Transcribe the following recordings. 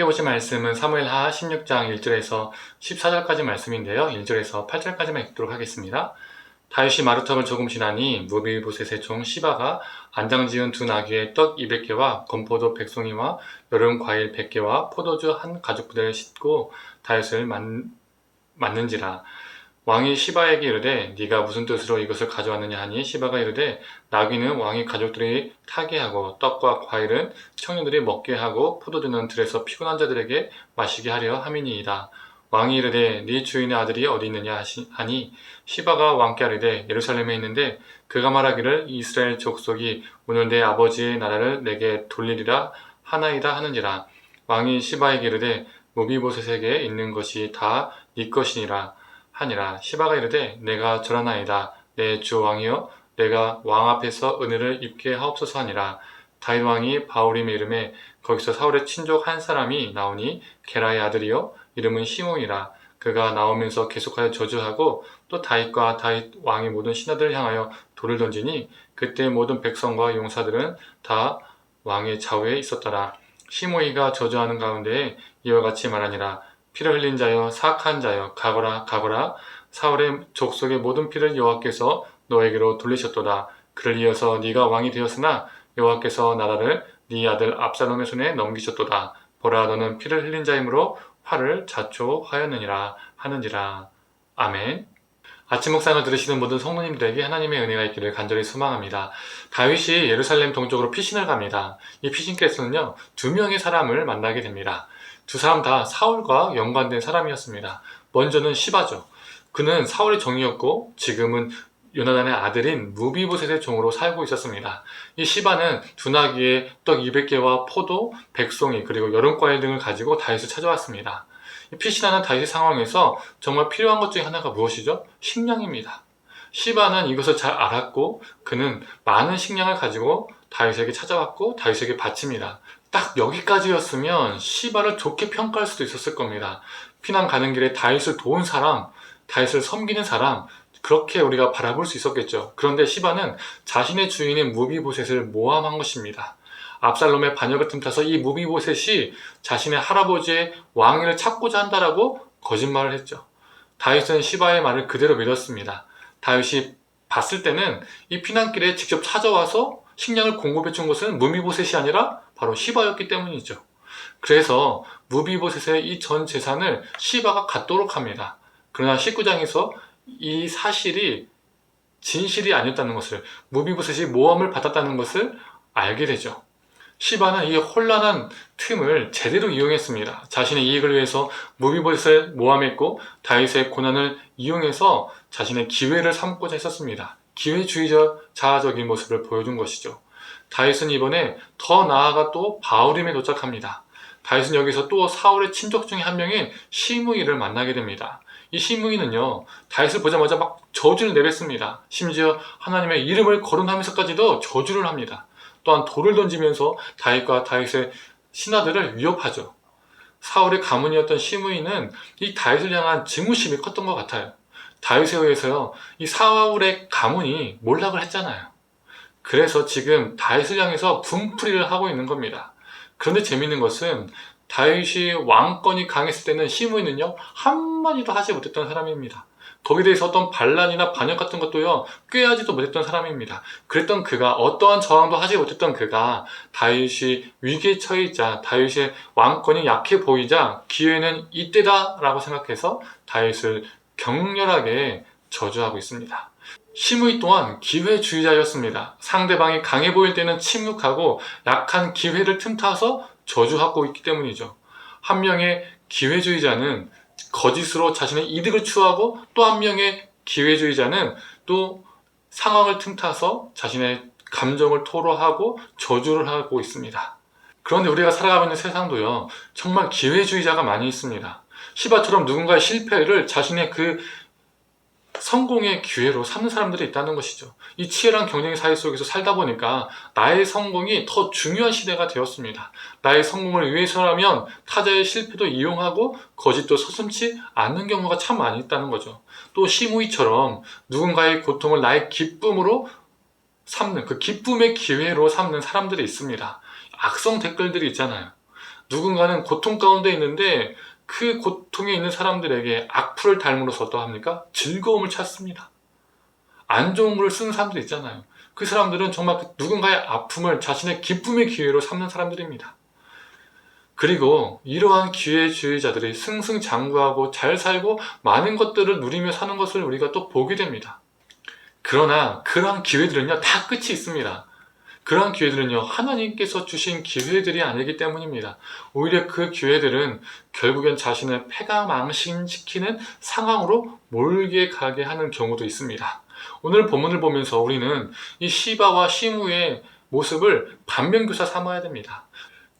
함께 보실 말씀은 사무엘하 16장 1절에서 14절까지 말씀인데요. 1절에서 8절까지만 읽도록 하겠습니다. 다윗이 마루탑을 조금 지나니 무비보셋의 종 시바가 안장지은 두 나귀의 떡 200개와 건포도 100송이와 여름 과일 100개와 포도주 한 가죽부대를 싣고 다윗을 맞는지라. 왕이 시바에게 이르되 네가 무슨 뜻으로 이것을 가져왔느냐 하니 시바가 이르되 나귀는 왕의 가족들이 타게 하고 떡과 과일은 청년들이 먹게 하고 포도주는 들에서 피곤한 자들에게 마시게 하려 함이니이다. 왕이 이르되 네 주인의 아들이 어디 있느냐 하니 시바가 왕께 아뢰되 예루살렘에 있는데 그가 말하기를 이스라엘 족속이 오늘 내 아버지의 나라를 내게 돌리리라 하나이다 하는지라. 왕이 시바에게 이르되 무비보셋에게 있는 것이 다 네 것이니라 하니라. 시바가 이르되 내가 절하나이다. 내 주 왕이여 내가 왕 앞에서 은혜를 입게 하옵소서 하니라. 다윗 왕이 바울임의 이름에 거기서 사울의 친족 한 사람이 나오니 게라의 아들이요 이름은 시므이라. 그가 나오면서 계속하여 저주하고 또 다윗과 다윗 왕의 모든 신하들을 향하여 돌을 던지니 그때 모든 백성과 용사들은 다 왕의 좌우에 있었더라. 시므이가 저주하는 가운데 이와 같이 말하니라. 피를 흘린 자여 사악한 자여 가거라 가거라. 사울의 족속의 모든 피를 여호와께서 너에게로 돌리셨도다. 그를 이어서 네가 왕이 되었으나 여호와께서 나라를 네 아들 압살롬의 손에 넘기셨도다. 보라 너는 피를 흘린 자이므로 화를 자초하였느니라 하는지라. 아멘. 아침 묵상을 들으시는 모든 성도님들에게 하나님의 은혜가 있기를 간절히 소망합니다. 다윗이 예루살렘 동쪽으로 피신을 갑니다. 이 피신께서는요, 두 명의 사람을 만나게 됩니다. 두 사람 다 사울과 연관된 사람이었습니다. 먼저는 시바죠. 그는 사울의 종이었고 지금은 요나단의 아들인 무비보셋의 종으로 살고 있었습니다. 이 시바는 두 나귀의 떡 200개와 포도, 백송이 그리고 여름과일 등을 가지고 다윗을 찾아왔습니다. 피신하는 다윗의 상황에서 정말 필요한 것 중에 하나가 무엇이죠? 식량입니다. 시바는 이것을 잘 알았고 그는 많은 식량을 가지고 다윗에게 찾아왔고 다윗에게 바칩니다. 딱 여기까지였으면 시바를 좋게 평가할 수도 있었을 겁니다. 피난 가는 길에 다윗을 도운 사람, 다윗을 섬기는 사람, 그렇게 우리가 바라볼 수 있었겠죠. 그런데 시바는 자신의 주인인 무비보셋을 모함한 것입니다. 압살롬의 반역을 틈타서 이 무비보셋이 자신의 할아버지의 왕위를 찾고자 한다라고 거짓말을 했죠. 다윗은 시바의 말을 그대로 믿었습니다. 다윗이 봤을 때는 이 피난길에 직접 찾아와서 식량을 공급해 준 것은 무비보셋이 아니라 바로 시바였기 때문이죠. 그래서 무비보셋의 이 전 재산을 시바가 갖도록 합니다. 그러나 19장에서 이 사실이 진실이 아니었다는 것을, 무비보셋이 모함을 받았다는 것을 알게 되죠. 시바는 이 혼란한 틈을 제대로 이용했습니다. 자신의 이익을 위해서 무비보셋을 모함했고 다윗의 고난을 이용해서 자신의 기회를 삼고자 했었습니다. 기회주의자적인 모습을 보여준 것이죠. 다윗은 이번에 더 나아가 또 바울임에 도착합니다. 다윗은 여기서 또 사울의 친족 중에 한 명인 시므이를 만나게 됩니다. 이 시므이는요, 다윗을 보자마자 막 저주를 내뱉습니다. 심지어 하나님의 이름을 거론하면서까지도 저주를 합니다. 또한 돌을 던지면서 다윗과 다윗의 신하들을 위협하죠. 사울의 가문이었던 시므이는 이 다윗을 향한 증오심이 컸던 것 같아요. 다윗에 의해서요, 이 사울의 가문이 몰락을 했잖아요. 그래서 지금 다윗을 향해서 분풀이를 하고 있는 겁니다. 그런데 재밌는 것은 다윗이 왕권이 강했을 때는 시므이는요, 한마디도 하지 못했던 사람입니다. 거기에 대해서 어떤 반란이나 반역 같은 것도요, 꾀하지도 못했던 사람입니다. 그랬던 그가, 어떠한 저항도 하지 못했던 그가 다윗이 위기에 처해있자, 다윗의 왕권이 약해 보이자 기회는 이때다라고 생각해서 다윗을 격렬하게 저주하고 있습니다. 시므이 또한 기회주의자였습니다. 상대방이 강해 보일 때는 침묵하고 약한 기회를 틈타서 저주하고 있기 때문이죠. 한 명의 기회주의자는 거짓으로 자신의 이득을 추구하고 또 한 명의 기회주의자는 또 상황을 틈타서 자신의 감정을 토로하고 저주를 하고 있습니다. 그런데 우리가 살아가고 있는 세상도요, 정말 기회주의자가 많이 있습니다. 시바처럼 누군가의 실패를 자신의 그 성공의 기회로 삼는 사람들이 있다는 것이죠. 이 치열한 경쟁 사회 속에서 살다 보니까 나의 성공이 더 중요한 시대가 되었습니다. 나의 성공을 위해서라면 타자의 실패도 이용하고 거짓도 서슴지 않는 경우가 참 많이 있다는 거죠. 또 시므이처럼 누군가의 고통을 나의 기쁨으로 삼는, 그 기쁨의 기회로 삼는 사람들이 있습니다. 악성 댓글들이 있잖아요. 누군가는 고통 가운데 있는데 그 고통에 있는 사람들에게 악플을 달므로써 어떠합니까? 즐거움을 찾습니다. 안 좋은 글을 쓰는 사람들 있잖아요. 그 사람들은 정말 누군가의 아픔을 자신의 기쁨의 기회로 삼는 사람들입니다. 그리고 이러한 기회주의자들이 승승장구하고 잘 살고 많은 것들을 누리며 사는 것을 우리가 또 보게 됩니다. 그러나 그러한 기회들은요, 다 끝이 있습니다. 그러한 기회들은요, 하나님께서 주신 기회들이 아니기 때문입니다. 오히려 그 기회들은 결국엔 자신을 패가망신시키는 상황으로 몰게 가게 하는 경우도 있습니다. 오늘 본문을 보면서 우리는 이 시바와 시므의 모습을 반면교사 삼아야 됩니다.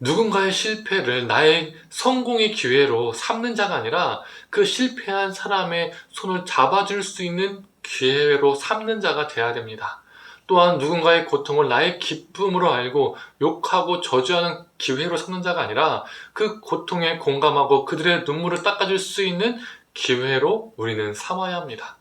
누군가의 실패를 나의 성공의 기회로 삼는 자가 아니라 그 실패한 사람의 손을 잡아줄 수 있는 기회로 삼는 자가 되어야 됩니다. 또한 누군가의 고통을 나의 기쁨으로 알고 욕하고 저주하는 기회로 삼는 자가 아니라 그 고통에 공감하고 그들의 눈물을 닦아줄 수 있는 기회로 우리는 삼아야 합니다.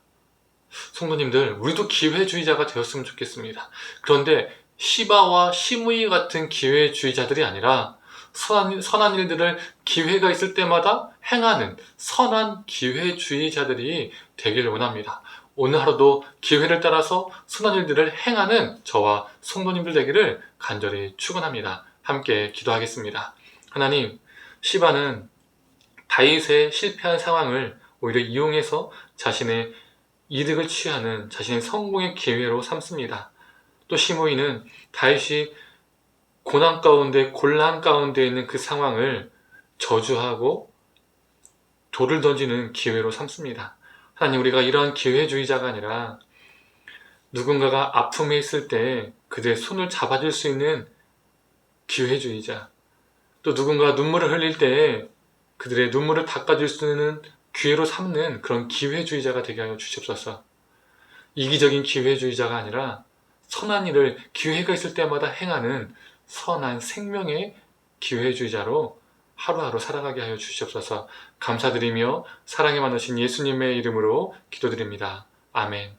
성도님들, 우리도 기회주의자가 되었으면 좋겠습니다. 그런데 시바와 시므이 같은 기회주의자들이 아니라 선한 일들을 기회가 있을 때마다 행하는 선한 기회주의자들이 되기를 원합니다. 오늘 하루도 기회를 따라서 선한 일들을 행하는 저와 성도님들 되기를 간절히 축원합니다. 함께 기도하겠습니다. 하나님, 시바는 다윗의 실패한 상황을 오히려 이용해서 자신의 이득을 취하는 자신의 성공의 기회로 삼습니다. 또 시므이는 다윗이 고난 가운데 곤란 가운데 있는 그 상황을 저주하고 돌을 던지는 기회로 삼습니다. 하나님, 우리가 이러한 기회주의자가 아니라 누군가가 아픔에 있을 때 그들의 손을 잡아줄 수 있는 기회주의자, 또 누군가 눈물을 흘릴 때 그들의 눈물을 닦아줄 수 있는 기회로 삼는 그런 기회주의자가 되게 하여 주시옵소서. 이기적인 기회주의자가 아니라 선한 일을 기회가 있을 때마다 행하는 선한 생명의 기회주의자로 하루하루 살아가게 하여 주시옵소서. 감사드리며 사랑에 많으신 예수님의 이름으로 기도드립니다. 아멘.